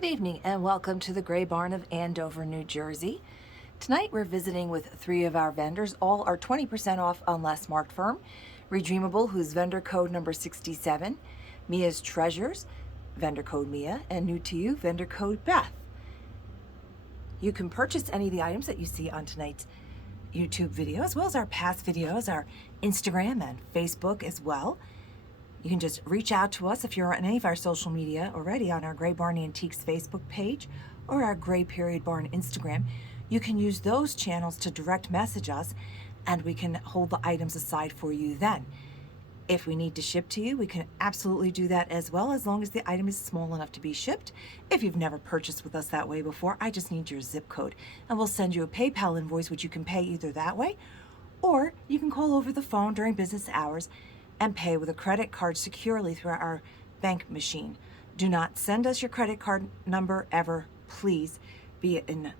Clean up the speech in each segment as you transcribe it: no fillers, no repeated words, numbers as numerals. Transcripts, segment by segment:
Good evening and welcome to the Gray Barn of Andover, New Jersey. Tonight we're visiting with three of our vendors. All are 20% off unless marked firm. Redreamable, whose vendor code number 67, Mia's Treasures, vendor code Mia, and New2U, vendor code Beth. You can purchase any of the items that you see on tonight's YouTube video, as well as our past videos, our Instagram and Facebook as well. You can just reach out to us if you're on any of our social media already on our Gray Barn Antiques Facebook page or our Gray Period Barn Instagram. You can use those channels to direct message us and we can hold the items aside for you then. If we need to ship to you, we can absolutely do that as well, as long as the item is small enough to be shipped. If you've never purchased with us that way before, I just need your zip code and we'll send you a PayPal invoice, which you can pay either that way or you can call over the phone during business hours and pay with a credit card securely through our bank machine. Do not send us your credit card number ever, please. Be it in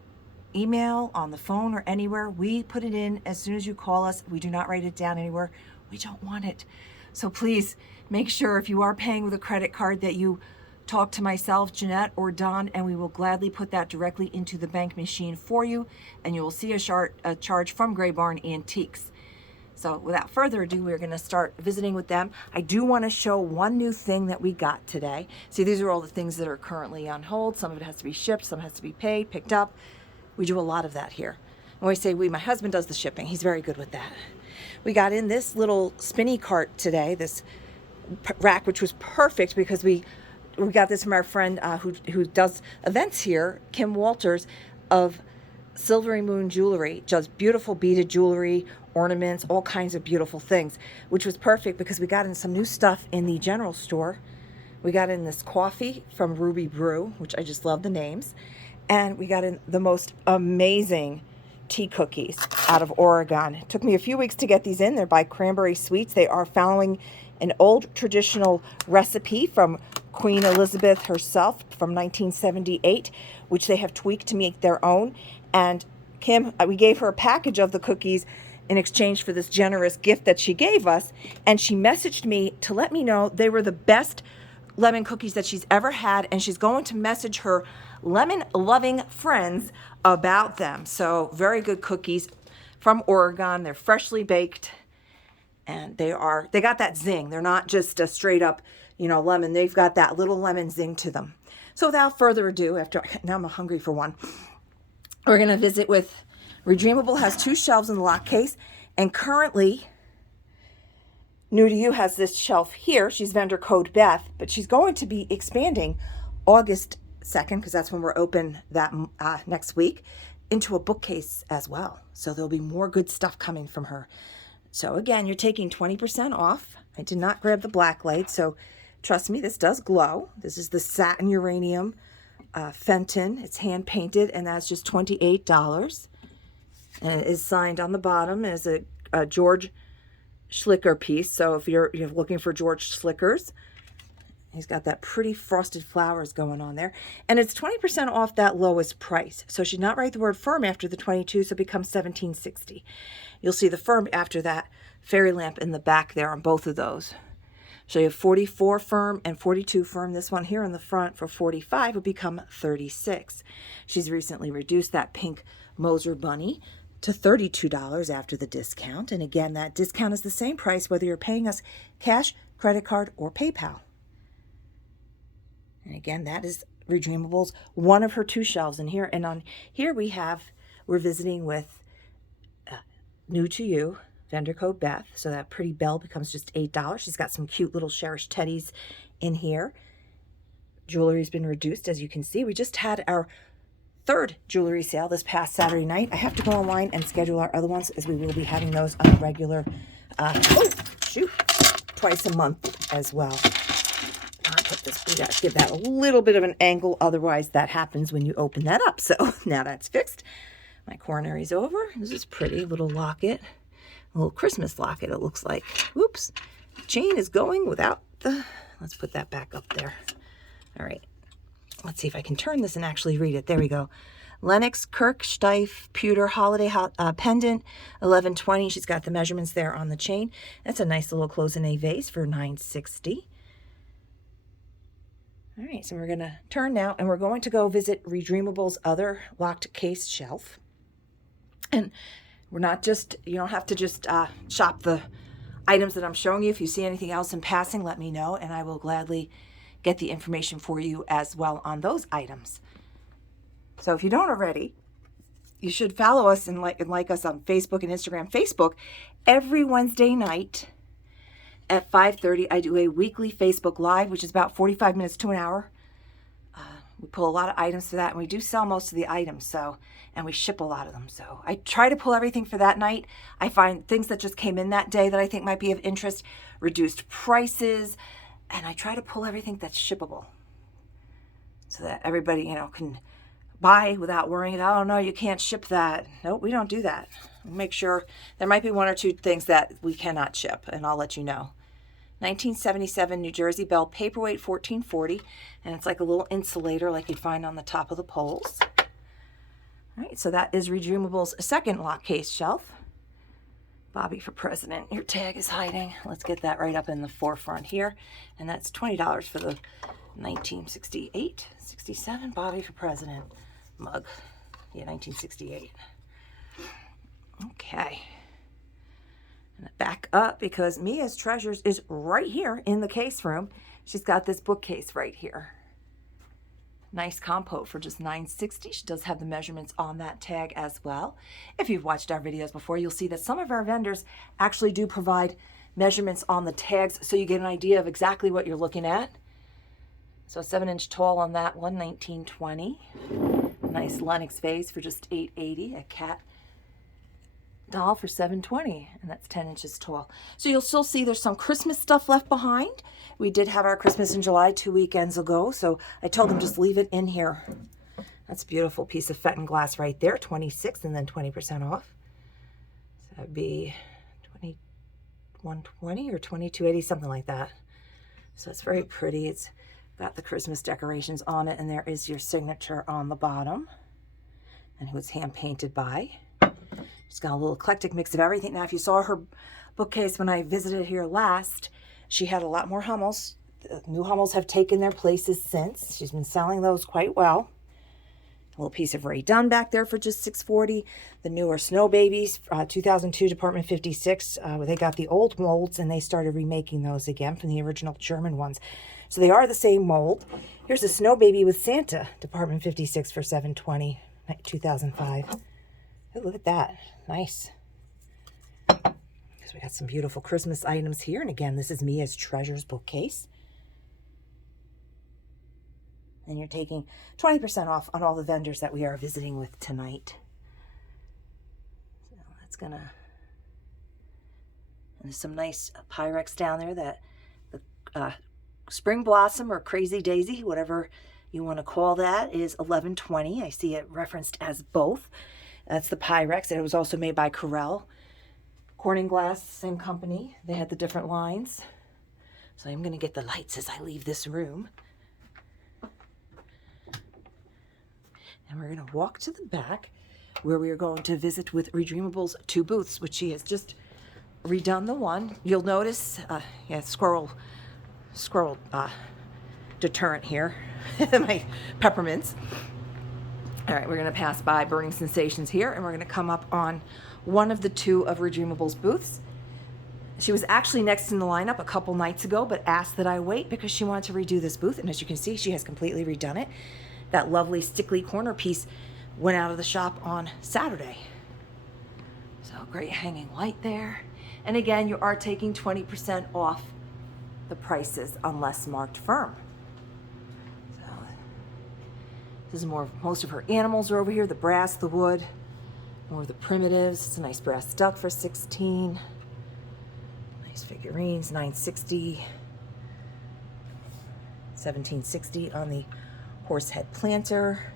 email, on the phone, or anywhere. We put it in as soon as you call us. We do not write it down anywhere. We don't want it. So please make sure if you are paying with a credit card that you talk to myself, Jeanette, or Don, and we will gladly put that directly into the bank machine for you, and you will see a charge from Gray Barn Antiques. So without further ado, we're going to start visiting with them. I do want to show one new thing that we got today. See, these are all the things that are currently on hold. Some of it has to be shipped, some has to be paid, picked up. We do a lot of that here. When we say we, my husband does the shipping. He's very good with that. We got in this little spinny cart today, this rack, which was perfect because we got this from our friend who does events here, Kim Walters, of Silvery Moon Jewelry. Just beautiful beaded jewelry, ornaments, all kinds of beautiful things, which was perfect because we got in some new stuff in the general store. We got in this coffee from Ruby Brew, which I just love the names, and we got in the most amazing tea cookies out of Oregon. It took me a few weeks to get these in. They're by Cranberry Sweets. They are following an old traditional recipe from Queen Elizabeth herself from 1978, which they have tweaked to make their own. And Kim, we gave her a package of the cookies in exchange for this generous gift that she gave us, and she messaged me to let me know they were the best lemon cookies that she's ever had, and she's going to message her lemon-loving friends about them. So very good cookies from Oregon. They're freshly baked, and they got that zing. They're not just a straight up, lemon. They've got that little lemon zing to them. So without further ado, now I'm hungry for one, we're going to visit with Redreamable. Has 2 shelves in the lock case, and currently New2U has this shelf here. She's vendor code Beth, but she's going to be expanding August 2nd, because that's when we're open that next week, into a bookcase as well. So there'll be more good stuff coming from her. So again, you're taking 20% off. I did not grab the black light, so trust me, this does glow. This is the satin uranium Fenton. It's hand painted, and that's just $28. And it is signed on the bottom as a George Schlicker piece. So if you're looking for George Schlickers, he's got that pretty frosted flowers going on there. And it's 20% off that lowest price. So she did not write the word firm after the 22, so it becomes $17.60. You'll see the firm after that fairy lamp in the back there on both of those. So you have 44 firm and 42 firm. This one here in the front for 45 would become 36. She's recently reduced that pink Moser bunny to $32 after the discount. And again, that discount is the same price whether you're paying us cash, credit card, or PayPal. And again, that is Redreamable's one of her 2 shelves in here. And on here we're visiting with New2U, vendor code Beth. So that pretty bell becomes just $8. She's got some cute little Cherish teddies in here. Jewelry's been reduced, as you can see. We just had our 3rd jewelry sale this past Saturday night. I have to go online and schedule our other ones, as we will be having those on a regular, twice a month as well. We got to give that a little bit of an angle, otherwise that happens when you open that up. So now that's fixed. My coronary's over. This is pretty little locket, a little Christmas locket it looks like. Oops, chain is going without let's put that back up there. All right. Let's see if I can turn this and actually read it. There we go. Lennox Kirksteiff pewter holiday pendant, 1120. She's got the measurements there on the chain. That's a nice little cloisonne vase for $9.60. All right, so we're going to turn now, and we're going to go visit Redreamable's other locked case shelf. And we're not just, you don't have to just shop the items that I'm showing you. If you see anything else in passing, let me know, and I will gladly get the information for you as well on those items. So if you don't already, you should follow us and like us on Facebook and Instagram. Facebook, every Wednesday night at 5:30, I do a weekly Facebook Live, which is about 45 minutes to an hour. We pull a lot of items for that, and we do sell most of the items, and we ship a lot of them. So I try to pull everything for that night. I find things that just came in that day that I think might be of interest, reduced prices, and I try to pull everything that's shippable so that everybody, can buy without worrying, oh no, you can't ship that. Nope, we don't do that. We make sure there might be one or two things that we cannot ship, and I'll let you know. 1977 New Jersey Bell paperweight 1440, and it's like a little insulator like you'd find on the top of the poles. All right, so that is Redreamable's second lock case shelf. Bobby for President, your tag is hiding. Let's get that right up in the forefront here, and that's $20 for the 1968, 67 Bobby for President mug. Yeah, 1968. Okay. Back up because Mia's Treasures is right here in the case room. She's got this bookcase right here. Nice compo for just $9.60. She does have the measurements on that tag as well. If you've watched our videos before, you'll see that some of our vendors actually do provide measurements on the tags so you get an idea of exactly what you're looking at. So 7-inch tall on that one, $19.20. Nice Lenox vase for just $8.80. A cat doll for $7.20, and that's 10 inches tall. So you'll still see there's some Christmas stuff left behind. We did have our Christmas in July 2 weekends ago, so I told them just leave it in here. That's a beautiful piece of Fenton glass right there, $26 and then 20% off. So that'd be $21.20 or $22.80, something like that. So it's very pretty. It's got the Christmas decorations on it, and there is your signature on the bottom, and who it's hand painted by. She's got a little eclectic mix of everything. Now, if you saw her bookcase when I visited here last, she had a lot more Hummels. The new Hummels have taken their places since. She's been selling those quite well. A little piece of Ray Dunn back there for just $6.40. The newer Snow Babies, 2002 Department 56. They got the old molds, and they started remaking those again from the original German ones. So they are the same mold. Here's a Snow Baby with Santa, Department 56 for $7.20, 2005. Oh, look at that. Nice. So we got some beautiful Christmas items here. And again, this is Mia's Treasures bookcase. And you're taking 20% off on all the vendors that we are visiting with tonight. So that's going to... And there's some nice Pyrex down there that the Spring Blossom or Crazy Daisy, whatever you want to call that, is $11.20. I see it referenced as both. That's the Pyrex. It was also made by Corel. Corning Glass, same company. They had the different lines. So I'm going to get the lights as I leave this room. And we're going to walk to the back where we are going to visit with Redreamable's two booths, which she has just redone the one. You'll notice, squirrel deterrent here. My peppermints. All right, we're going to pass by Burning Sensations here, and we're going to come up on one of the two of Redreamable's booths. She was actually next in the lineup a couple nights ago, but asked that I wait because she wanted to redo this booth, and as you can see, she has completely redone it. That lovely stickly corner piece went out of the shop on Saturday. So great hanging light there. And again, you are taking 20% off the prices unless marked firm. This is most of her animals are over here, the brass, the wood, more of the primitives. It's a nice brass duck for $16. Nice figurines, $9.60. $17.60 on the horsehead planter.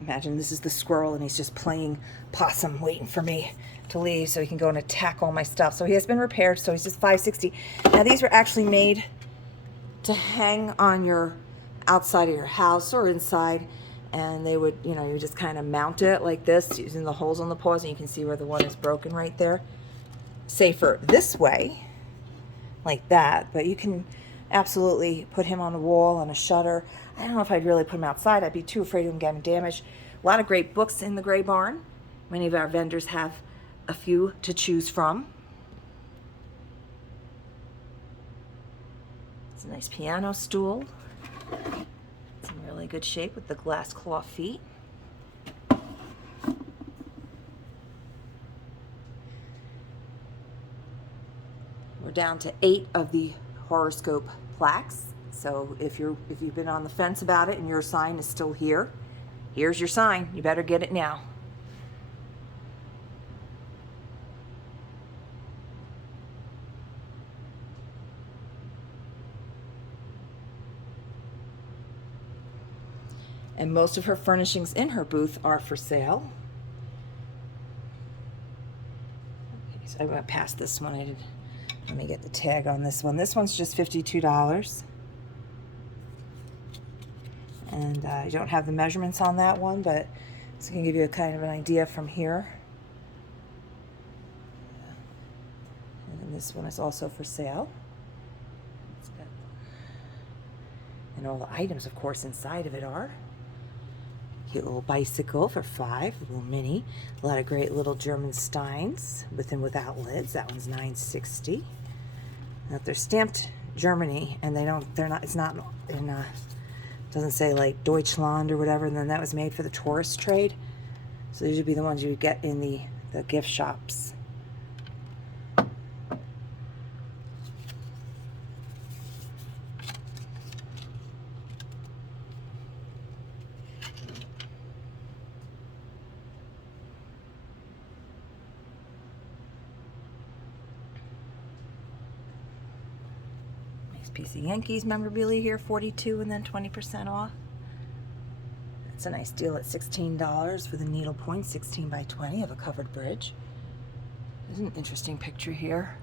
Imagine this is the squirrel and he's just playing possum, waiting for me to leave so he can go and attack all my stuff. So he has been repaired, so he's just $5.60. Now these were actually made to hang on your outside of your house or inside, and they would, you know, you just kind of mount it like this using the holes on the paws, and you can see where the one is broken right there. Safer this way, like that, but you can absolutely put him on the wall on a shutter. I don't know if I'd really put him outside. I'd be too afraid of him getting damaged. A lot of great books in the Gray Barn. Many of our vendors have a few to choose from. It's a nice piano stool. It's in really good shape with the glass claw feet. We're down to 8 of the horoscope plaques. So if you've been on the fence about it and your sign is still here, here's your sign. You better get it now. And most of her furnishings in her booth are for sale. Okay, so I went past this one. Let me get the tag on this one. This one's just $52. And I don't have the measurements on that one, but this can give you a kind of an idea from here. And then this one is also for sale. And all the items, of course, inside of it are. Cute little bicycle for $5, a little mini. A lot of great little German Steins with and without lids. That one's $9.60. Now they're stamped Germany, and it's not in doesn't say like Deutschland or whatever, and then that was made for the tourist trade. So these would be the ones you would get in the gift shops. Piece of Yankees memorabilia here, $42 and then 20% off. It's a nice deal at $16 for the needlepoint, 16 by 20 of a covered bridge. There's an interesting picture here.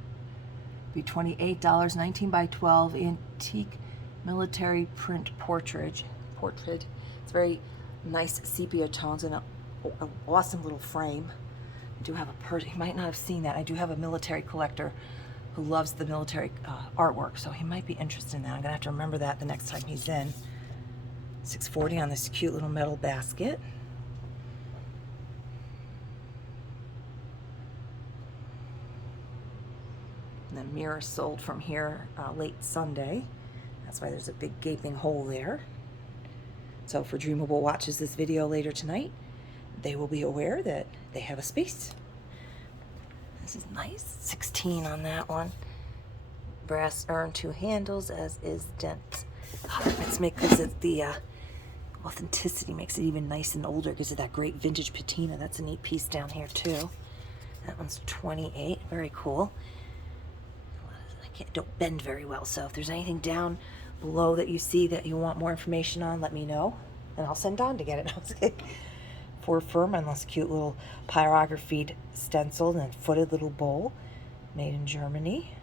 Be $28, 19 by 12 antique military print portrait. It's very nice sepia tones and an awesome little frame. I do have you might not have seen that. I do have a military collector who loves the military artwork, so he might be interested in that. I'm gonna have to remember that the next time he's in. $6.40 on this cute little metal basket. And the mirror sold from here late Sunday. That's why there's a big gaping hole there. So if Redreamable watches this video later tonight, they will be aware that they have a space. This is nice. 16 on that one. Brass urn, 2 handles, as is dent. Let's make this the authenticity makes it even nice and older because of that great vintage patina. That's a neat piece down here too. That one's 28. Very cool. Don't bend very well, so if there's anything down below that you see that you want more information on, let me know, and I'll send Don to get it. For firm on this cute little pyrographied stenciled and footed little bowl made in Germany.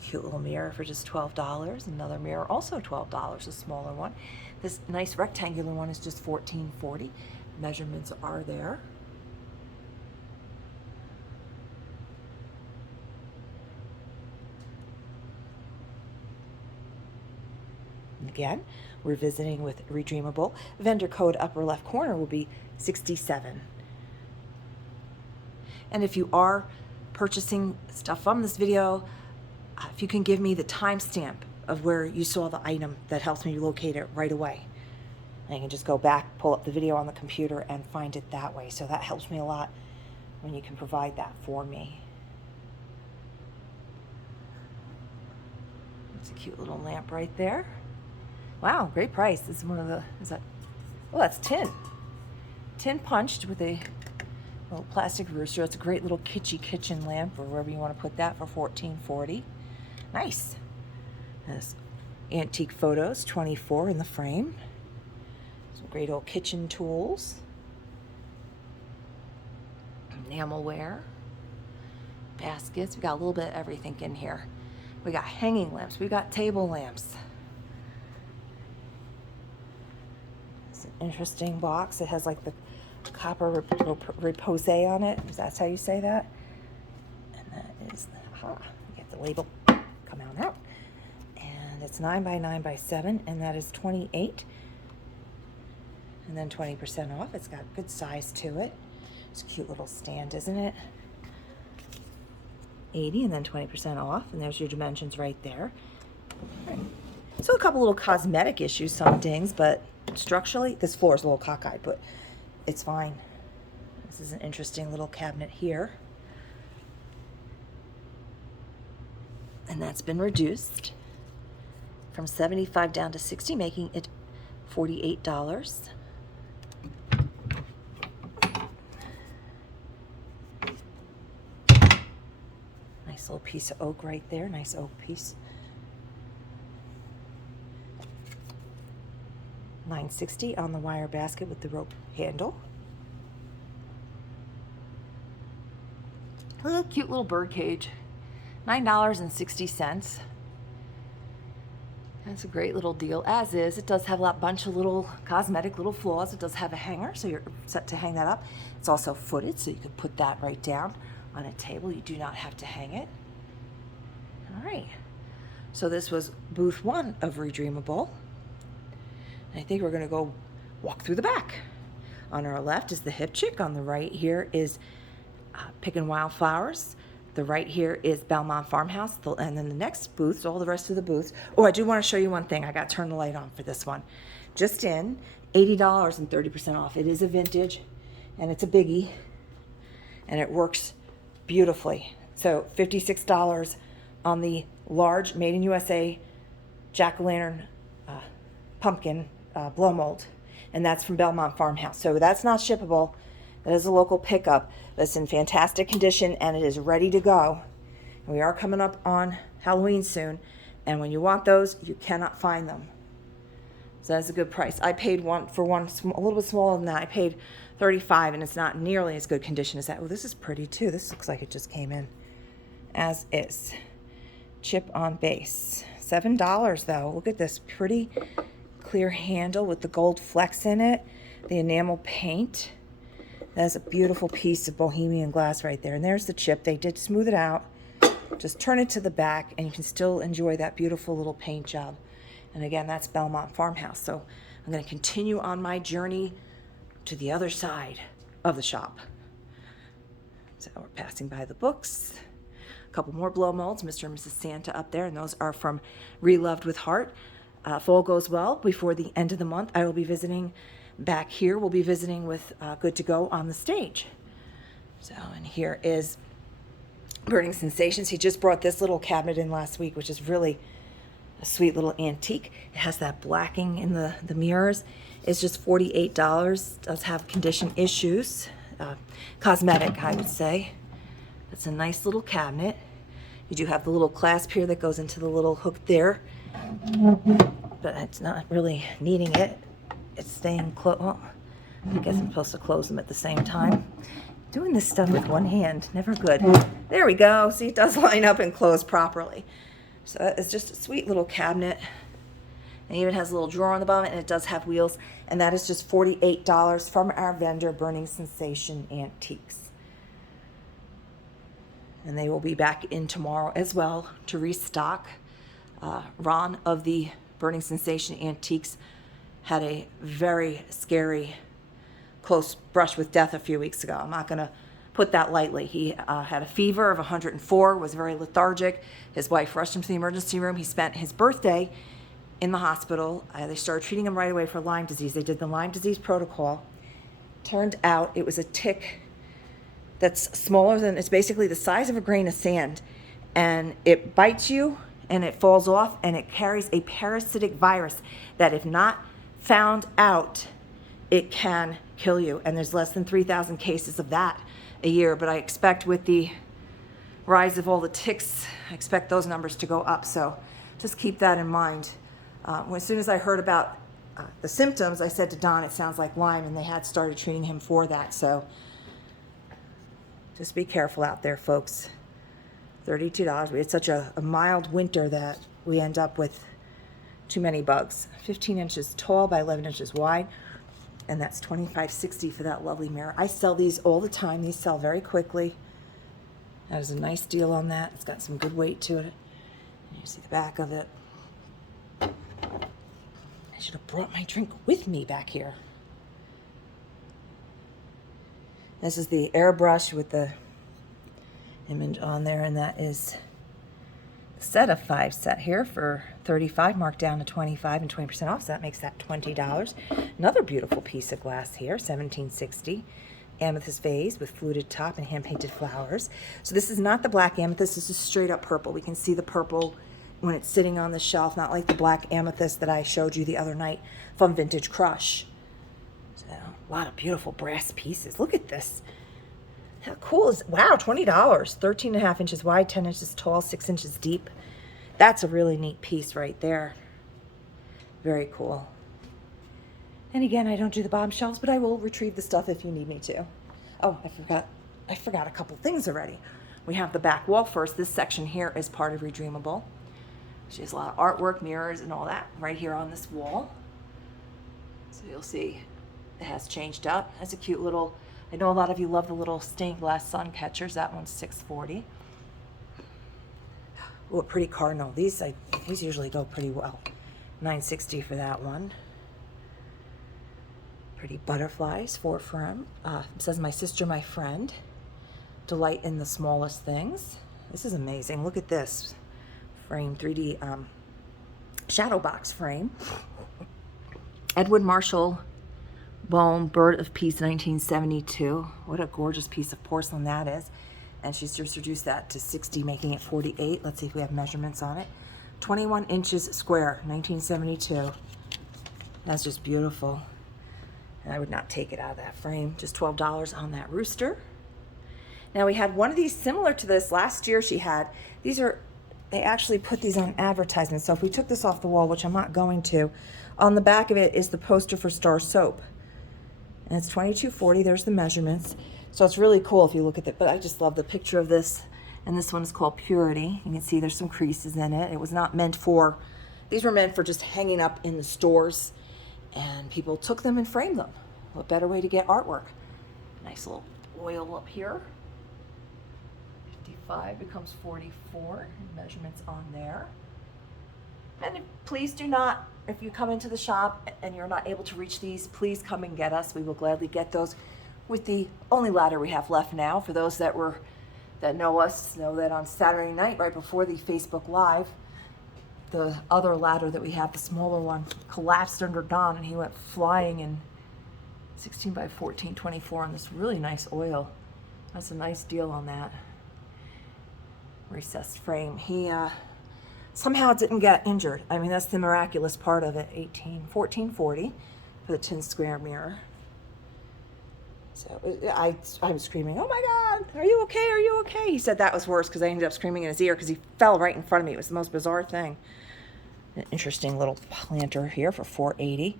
Cute little mirror for just $12. Another mirror, also $12, a smaller one. This nice rectangular one is just $14.40. Measurements are there. Again, we're visiting with Redreamable. Vendor code upper left corner will be 67. And if you are purchasing stuff from this video, if you can give me the timestamp of where you saw the item, that helps me locate it right away. I can just go back, pull up the video on the computer, and find it that way. So that helps me a lot when you can provide that for me. It's a cute little lamp right there. Wow, great price. This is one of the, oh, that's tin. Tin punched with a little plastic rooster. It's a great little kitschy kitchen lamp, or wherever you want to put that, for $14.40. Nice. This antique photos, $24 in the frame. Some great old kitchen tools. Enamelware. Baskets. We got a little bit of everything in here. We got hanging lamps. We got table lamps. It's an interesting box. It has like the copper repose on it. That's how you say that. And that is, get the label come out. And it's 9 by 9 by 7, and that is $28. And then 20% off. It's got good size to it. It's a cute little stand, isn't it? $80 and then 20% off, and there's your dimensions right there. Right. So a couple little cosmetic issues, some dings, but structurally, this floor is a little cockeyed, but it's fine. This is an interesting little cabinet here. And that's been reduced from $75 down to $60, making it $48. Nice little piece of oak right there, nice oak piece. $9.60 on the wire basket with the rope handle. A little cute little bird cage, $9.60. That's a great little deal, as is. It does have a bunch of little cosmetic little flaws. It does have a hanger, so you're set to hang that up. It's also footed, so you can put that right down on a table. You do not have to hang it. All right, so this was booth 1 of Redreamable. And I think we're gonna go walk through the back. On our left is the Hip Chick. On the right here is Pickin' Wildflowers. The right here is Belmont Farmhouse. And then the next booths, all the rest of the booths. Oh, I do wanna show you one thing. I gotta turn the light on for this one. Just in, $80 and 30% off. It is a vintage and it's a biggie and it works beautifully. So $56 on the large Made in USA jack-o'-lantern pumpkin blow mold, and that's from Belmont Farmhouse. So that's not shippable. That is a local pickup. That's in fantastic condition and it is ready to go. And we are coming up on Halloween soon, and when you want those, you cannot find them. So that's a good price. I paid for one a little bit smaller than that. I paid $35, and it's not nearly as good condition as that. Oh, this is pretty too. This looks like it just came in as is. Chip on base. $7 though. Look at this pretty clear handle with the gold flecks in it. The enamel paint. That's a beautiful piece of bohemian glass right there. And there's the chip. They did smooth it out. Just turn it to the back and you can still enjoy that beautiful little paint job. And again, that's Belmont Farmhouse. So I'm going to continue on my journey to the other side of the shop. So we're passing by the books. A couple more blow molds, Mr. and Mrs. Santa up there, and those are from Reloved with Heart. If all goes well, before the end of the month, I will be visiting back here. We'll be visiting with Good to Go on the stage. So, and here is Burning Sensations. He just brought this little cabinet in last week, which is really a sweet little antique. It has that blacking in the mirrors. It's just $48. Does have condition issues. Cosmetic, I would say. It's a nice little cabinet. You do have the little clasp here that goes into the little hook there, but it's not really needing it. It's staying closed. Well, I guess I'm supposed to close them at the same time. Doing this stuff with one hand, never good. There we go. See, it does line up and close properly. So it's just a sweet little cabinet. It even has a little drawer on the bottom, and it does have wheels. And that is just $48 from our vendor, Burning Sensation Antiques. And they will be back in tomorrow as well to restock. Ron of the Burning Sensation Antiques had a very scary close brush with death a few weeks ago. I'm not going to put that lightly. He had a fever of 104, was very lethargic. His wife rushed him to the emergency room. He spent his birthday in the hospital. They started treating him right away for Lyme disease. They did the Lyme disease protocol. Turned out it was a tick that's smaller than, it's basically the size of a grain of sand, and it bites you and it falls off, and it carries a parasitic virus that, if not found out, it can kill you. And there's less than 3,000 cases of that a year, but I expect with the rise of all the ticks, I expect those numbers to go up. So just keep that in mind. As soon as I heard about the symptoms, I said to Don, it sounds like Lyme, and they had started treating him for that. So just be careful out there, folks. $32. We had such a mild winter that we end up with too many bugs. 15 inches tall by 11 inches wide. And that's $25.60 for that lovely mirror. I sell these all the time. These sell very quickly. That is a nice deal on that. It's got some good weight to it. You see the back of it. I should have brought my drink with me back here. This is the airbrush with the image on there, and that is a set of 5 set here for $35, marked down to $25 and 20% off, so that makes that $20. Another beautiful piece of glass here, $17.60. Amethyst vase with fluted top and hand-painted flowers. So this is not the black amethyst, this is straight up purple. We can see the purple when it's sitting on the shelf, not like the black amethyst that I showed you the other night from Vintage Crush. So a lot of beautiful brass pieces. Look at this. How cool is it? Wow, $20. 13.5 inches wide, 10 inches tall, 6 inches deep. That's a really neat piece right there. Very cool. And again, I don't do the bottom shelves, but I will retrieve the stuff if you need me to. Oh, I forgot a couple things already. We have the back wall first. This section here is part of Redreamable. She has a lot of artwork, mirrors, and all that right here on this wall. So you'll see it has changed up. That's a cute little, I know a lot of you love the little stained glass sun catchers. That one's $6.40. Oh, a pretty cardinal. These usually go pretty well. $9.60 for that one. Pretty butterflies, 4 from. It says, my sister, my friend. Delight in the smallest things. This is amazing. Look at this frame, 3D shadow box frame. Edward Marshall Bohm, Bird of Peace, 1972. What a gorgeous piece of porcelain that is. And she's just reduced that to 60, making it 48. Let's see if we have measurements on it. 21 inches square, 1972. That's just beautiful. And I would not take it out of that frame. Just $12 on that rooster. Now we had one of these similar to this last year. She had, they actually put these on advertisements. So if we took this off the wall, which I'm not going to, on the back of it is the poster for Star Soap. And it's $22.40, there's the measurements. So it's really cool if you look at it, but I just love the picture of this. And this one is called Purity. You can see there's some creases in it. It was not meant for, these were meant for just hanging up in the stores. And people took them and framed them. What better way to get artwork? Nice little oil up here. 55 becomes 44. Measurements on there. And please do not, if you come into the shop and you're not able to reach these, please come and get us. We will gladly get those with the only ladder we have left now. For those that know us, know that on Saturday night, right before the Facebook Live, the other ladder that we have, the smaller one, collapsed under Don, and he went flying in 16 by 14, 24 on this really nice oil. That's a nice deal on that recessed frame. He somehow didn't get injured. I mean, that's the miraculous part of it. 1440 for the 10 square mirror. So I was screaming, oh my God, are you okay? Are you okay? He said that was worse because I ended up screaming in his ear because he fell right in front of me. It was the most bizarre thing. An interesting little planter here for $4.80.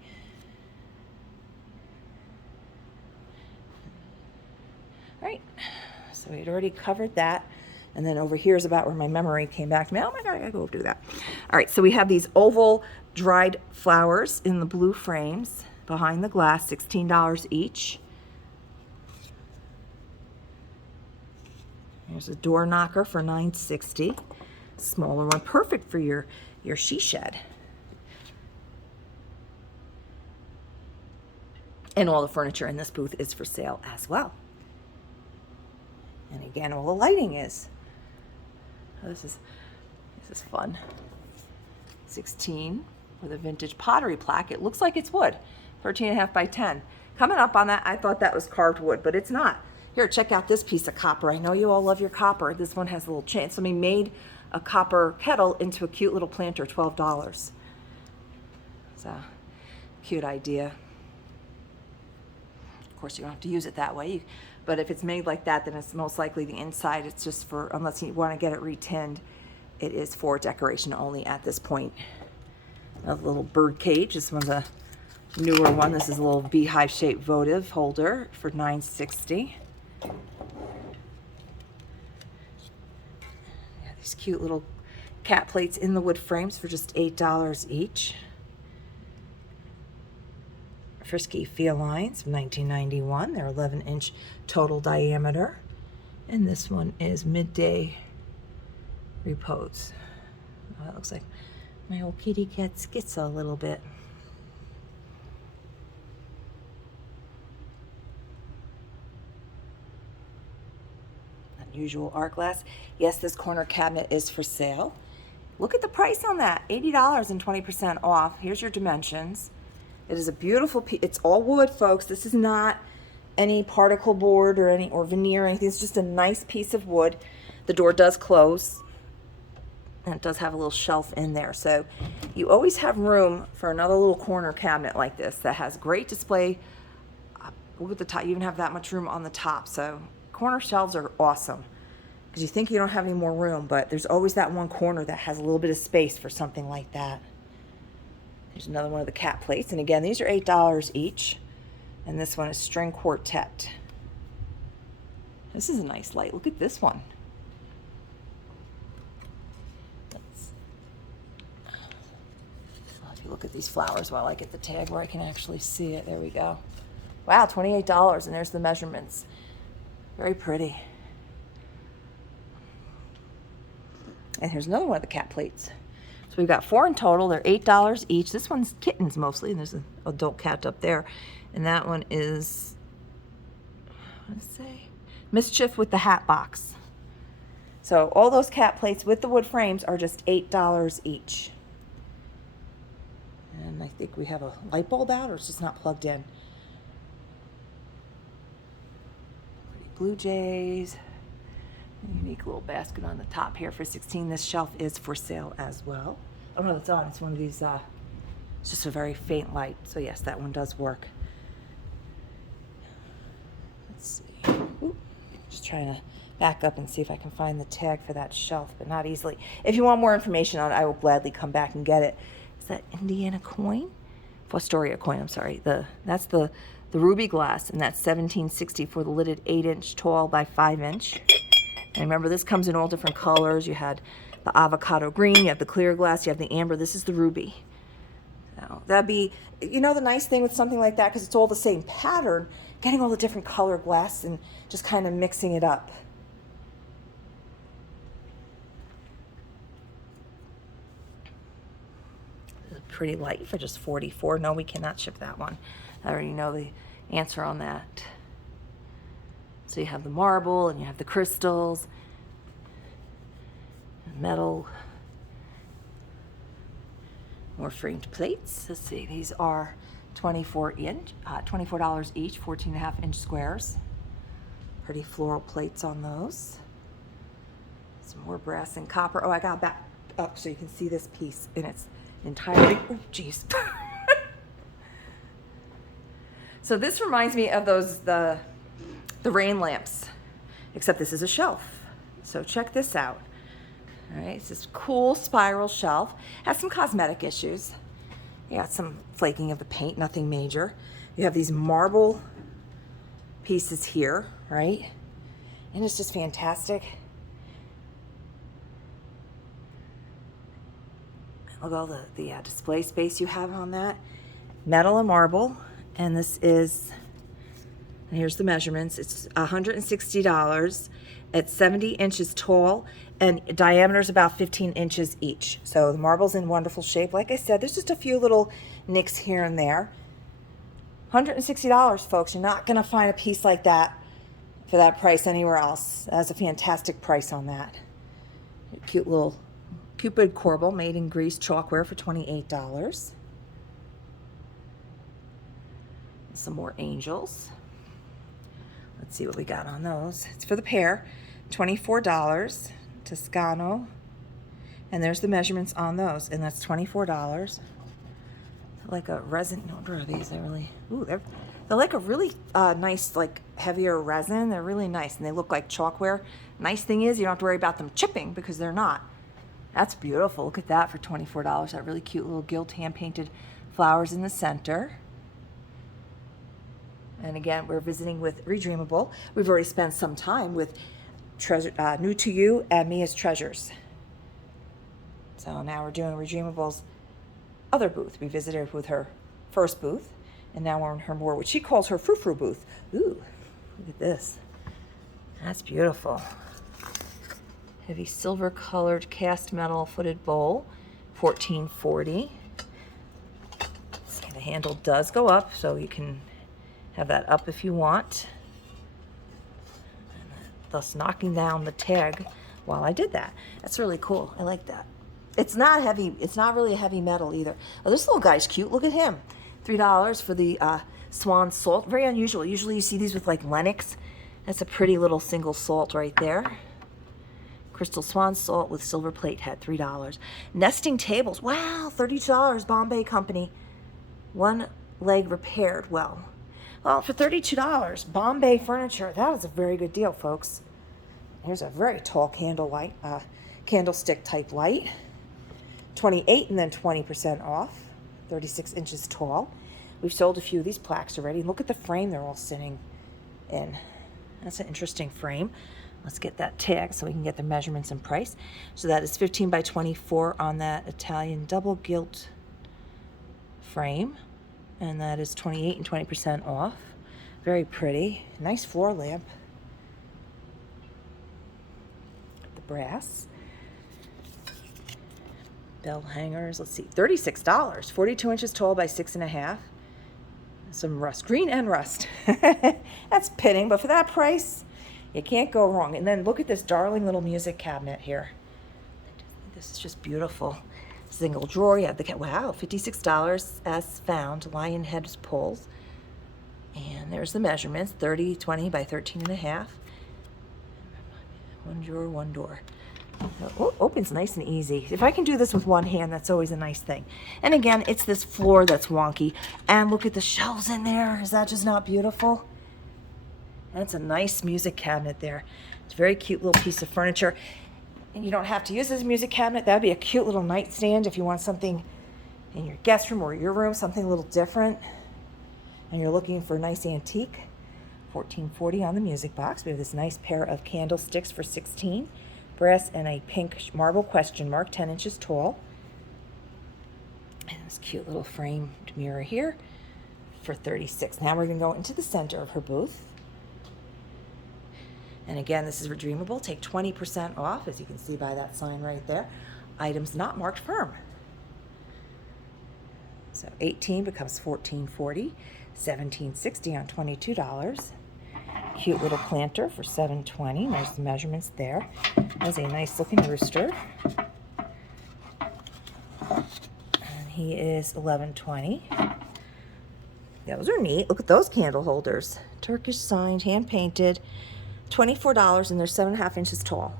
All right, so we'd already covered that. And then over here is about where my memory came back to me. Oh my God, I gotta go do that. All right, so we have these oval dried flowers in the blue frames behind the glass, $16 each. Here's a door knocker for $9.60. Smaller one, perfect for your she shed. And all the furniture in this booth is for sale as well. And again, all the lighting is. This is fun. 16 with a vintage pottery plaque. It looks like it's wood. 13.5 by 10. Coming up on that, I thought that was carved wood, but it's not. Here, check out this piece of copper. I know you all love your copper. This one has a little chain. Somebody made a copper kettle into a cute little planter, $12. So, cute idea. Of course, you don't have to use it that way. But if it's made like that, then it's most likely the inside. It's just for, unless you want to get it retinned, it is for decoration only at this point. A little bird cage. This one's a newer one. This is a little beehive-shaped votive holder for $9.60. These cute little cat plates in the wood frames for just $8 each. Frisky Felines from 1991. They're 11-inch total diameter. And this one is Midday Repose. Oh, that looks like my old kitty cat Skitza a little bit. Unusual art glass. Yes, this corner cabinet is for sale. Look at the price on that, $80 and 20% off. Here's your dimensions. It is a beautiful piece. It's all wood, folks. This is not any particle board or veneer or anything. It's just a nice piece of wood. The door does close, and it does have a little shelf in there. So you always have room for another little corner cabinet like this that has great display. Look at the top. You even have that much room on the top. So corner shelves are awesome because you think you don't have any more room, but there's always that one corner that has a little bit of space for something like that. There's another one of the cat plates. And again, these are $8 each. And this one is String Quartet. This is a nice light. Look at this one. If you look at these flowers while I get the tag where I can actually see it. There we go. Wow, $28. And there's the measurements. Very pretty. And here's another one of the cat plates. So we've got 4 in total. They're $8 each. This one's kittens mostly, and there's an adult cat up there. And that one is, what does it say? Mischief with the Hat Box. So all those cat plates with the wood frames are just $8 each. And I think we have a light bulb out, or it's just not plugged in. Pretty Blue Jays. Unique little basket on the top here for $16. This shelf is for sale as well. Oh no, it's on. It's one of these, it's just a very faint light. So yes, that one does work. Let's see. Ooh, just trying to back up and see if I can find the tag for that shelf, but not easily. If you want more information on it, I will gladly come back and get it. Is that Indiana coin? Fostoria coin, I'm sorry. That's the ruby glass, and that's $17.60 for the lidded 8-inch tall by 5-inch. And remember, this comes in all different colors. You had the avocado green, you have the clear glass, you have the amber. This is the ruby. So that'd be, you know, the nice thing with something like that, because it's all the same pattern, getting all the different color glass and just kind of mixing it up. Pretty light for just $44. No, we cannot ship that one. I already know the answer on that. So you have the marble and you have the crystals, metal, more framed plates. Let's see, these are $24 each, 14.5-inch squares. Pretty floral plates on those. Some more brass and copper. Oh, I got back up so you can see this piece in its entirety. Oh, geez. So this reminds me of those, the rain lamps, except this is a shelf. So check this out. All right, it's this cool spiral shelf. Has some cosmetic issues. You got some flaking of the paint, nothing major. You have these marble pieces here, right? And it's just fantastic. Look at all the display space you have on that. Metal and marble, and this is, and here's the measurements. It's $160. It's 70 inches tall, and diameter is about 15 inches each. So the marble's in wonderful shape. Like I said, there's just a few little nicks here and there. $160, folks. You're not going to find a piece like that for that price anywhere else. That's a fantastic price on that. Cute little Cupid corbel made in Greece chalkware for $28. Some more angels. Let's see what we got on those. It's for the pair, $24. Toscano. And there's the measurements on those, and that's $24. Like a resin. What are these? They're really, ooh, they're like a really nice, like heavier resin. They're really nice, and they look like chalkware. Nice thing is you don't have to worry about them chipping because they're not. That's beautiful. Look at that for $24. That really cute little gilt hand-painted flowers in the center. And again, we're visiting with Redreamable. We've already spent some time with New2U and Mia's Treasures. So now we're doing Redreamable's other booth. We visited with her first booth, And now we're in her more, what she calls her frou-frou booth. Ooh, look at this. That's beautiful. Heavy silver colored cast metal footed bowl, $14.40. The handle does go up, so you can have that up if you want. Thus knocking down the tag while I did that. That's really cool. I like that. It's not heavy. It's not really a heavy metal either. Oh, this little guy's cute. Look at him. $3 for the Swan Salt. Very unusual. Usually you see these with like Lennox. That's a pretty little single salt right there. Crystal Swan Salt with silver plate head, $3. Nesting tables. Wow, $32. Bombay Company. One leg repaired. Well, for $32, Bombay Furniture. That is a very good deal, folks. Here's a very tall candlestick type light. 28 and then 20% off. 36 inches tall. We've sold a few of these plaques already. Look at the frame they're all sitting in. That's an interesting frame. Let's get that tag so we can get the measurements and price. So that is 15 by 24 on that Italian double gilt frame. And that is 28 and 20% off. Very pretty. Nice floor lamp. The brass. Bell hangers. Let's see. $36. 42 inches tall by 6.5. Some rust. Green and rust. That's pitting, but for that price, you can't go wrong. And then look at this darling little music cabinet here. This is just beautiful. Single drawer. You have the wow, $56 as found. Lion head pulls. And there's the measurements. 30, 20 by 13.5. One drawer, one door. Oh, opens nice and easy. If I can do this with one hand, that's always a nice thing. And again, it's this floor that's wonky. And look at the shelves in there. Is that just not beautiful? That's a nice music cabinet there. It's a very cute little piece of furniture. And you don't have to use this music cabinet. That would be a cute little nightstand if you want something in your guest room or your room, something a little different. And you're looking for a nice antique. $14.40 on the music box. We have this nice pair of candlesticks for $16. Brass and a pink marble question mark, 10 inches tall. And this cute little framed mirror here for $36. Now we're going to go into the center of her booth. And again, this is Redreamable. Take 20% off, as you can see by that sign right there. Items not marked firm. So 18 becomes $14.40. $17.60 on $22. Cute little planter for $7.20. There's the measurements there. There's a nice looking rooster. And he is $11.20. Those are neat. Look at those candle holders. Turkish signed, hand painted. $24, and they're 7.5 inches tall.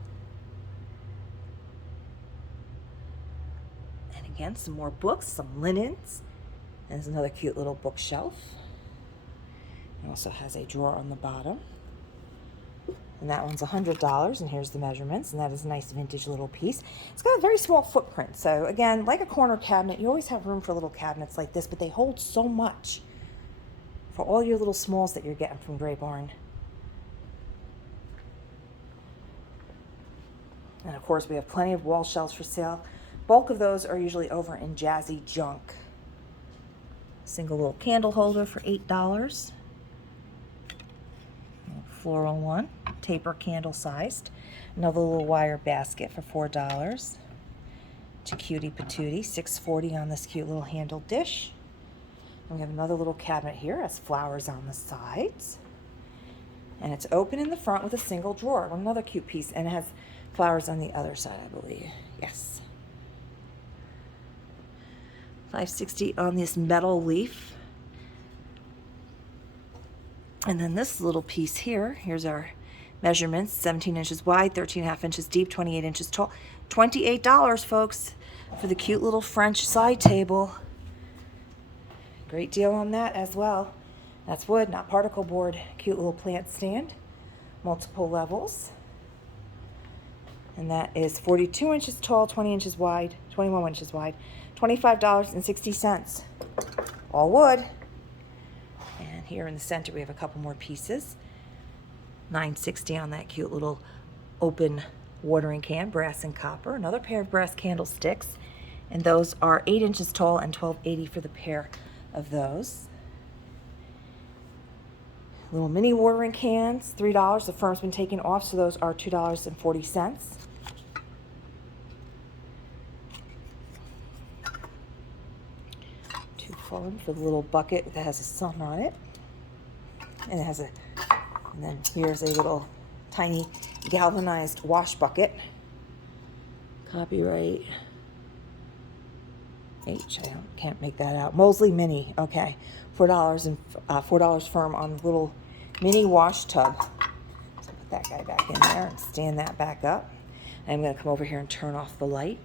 And again, some more books, some linens. And there's another cute little bookshelf. It also has a drawer on the bottom. And that one's $100, and here's the measurements, and that is a nice vintage little piece. It's got a very small footprint, so again, like a corner cabinet, you always have room for little cabinets like this, but they hold so much for all your little smalls that you're getting from Gray Barn. And of course, we have plenty of wall shelves for sale. Bulk of those are usually over in Jazzy Junk. Single little candle holder for $8. Floral one, taper candle sized. Another little wire basket for $4. Cutie patootie, $6.40 on this cute little handled dish. And we have another little cabinet here, has flowers on the sides. And it's open in the front with a single drawer. Another cute piece, and it has flowers on the other side, I believe. Yes. $5.60 on this metal leaf. And then this little piece here, here's our measurements, 17 inches wide, 13.5 inches deep, 28 inches tall. $28, folks, for the cute little French side table. Great deal on that as well. That's wood, not particle board. Cute little plant stand, multiple levels. And that is 42 inches tall, 20 inches wide, 21 inches wide, $25.60. All wood. And here in the center we have a couple more pieces. $9.60 on that cute little open watering can, brass and copper. Another pair of brass candlesticks, and those are 8 inches tall and $12.80 for the pair of those. Little mini watering cans, $3. The firm's been taken off, so those are $2.40. Too fun for the little bucket that has a sun on it. And it has a, and then here's a little tiny galvanized wash bucket. Copyright H, I can't make that out. Mosley Mini, okay. $4 and $4 firm on the little mini wash tub. So put that guy back in there and stand that back up. I'm going to come over here and turn off the light.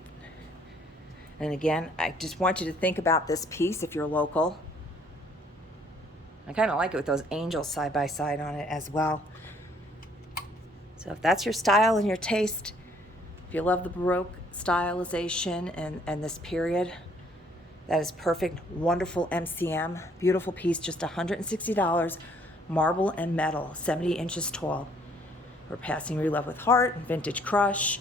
And again, I just want you to think about this piece if you're local. I kind of like it with those angels side by side on it as well. So if that's your style and your taste, if you love the Baroque stylization and this period, that is perfect. Wonderful MCM, beautiful piece, just $160, marble and metal, 70 inches tall. We're passing Relove with Heart and Vintage Crush.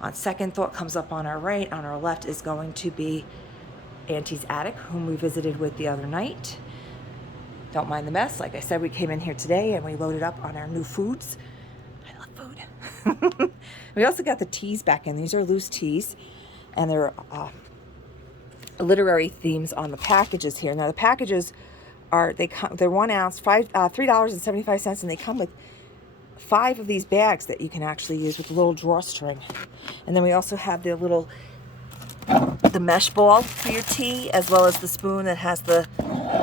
On second thought comes up on our right. On our left is going to be Auntie's Attic, whom we visited with the other night. Don't mind the mess. Like I said, we came in here today and we loaded up on our new foods. I love food. We also got the teas back in. These are loose teas, and they're literary themes on the packages here. Now the packages are, they're 1 ounce, $3.75, and they come with 5 of these bags that you can actually use with a little drawstring. And then we also have the mesh ball for your tea, as well as the spoon that has the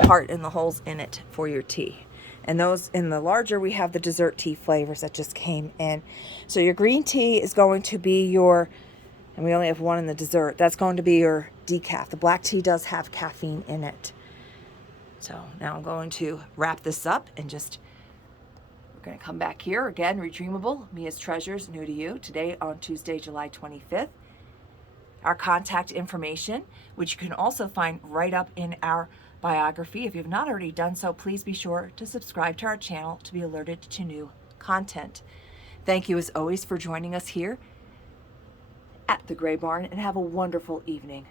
heart and the holes in it for your tea. And those in the larger, we have the dessert tea flavors that just came in. So your green tea is going to be your, and we only have one in the dessert, that's going to be your decaf. The black tea does have caffeine in it. So now I'm going to wrap this up and just, we're going to come back here again. Redreamable, Mia's Treasures, New2U, today on Tuesday, July 25th. Our contact information, which you can also find right up in our biography. If you have not already done so, please be sure to subscribe to our channel to be alerted to new content. Thank you as always for joining us here at the Gray Barn, and have a wonderful evening.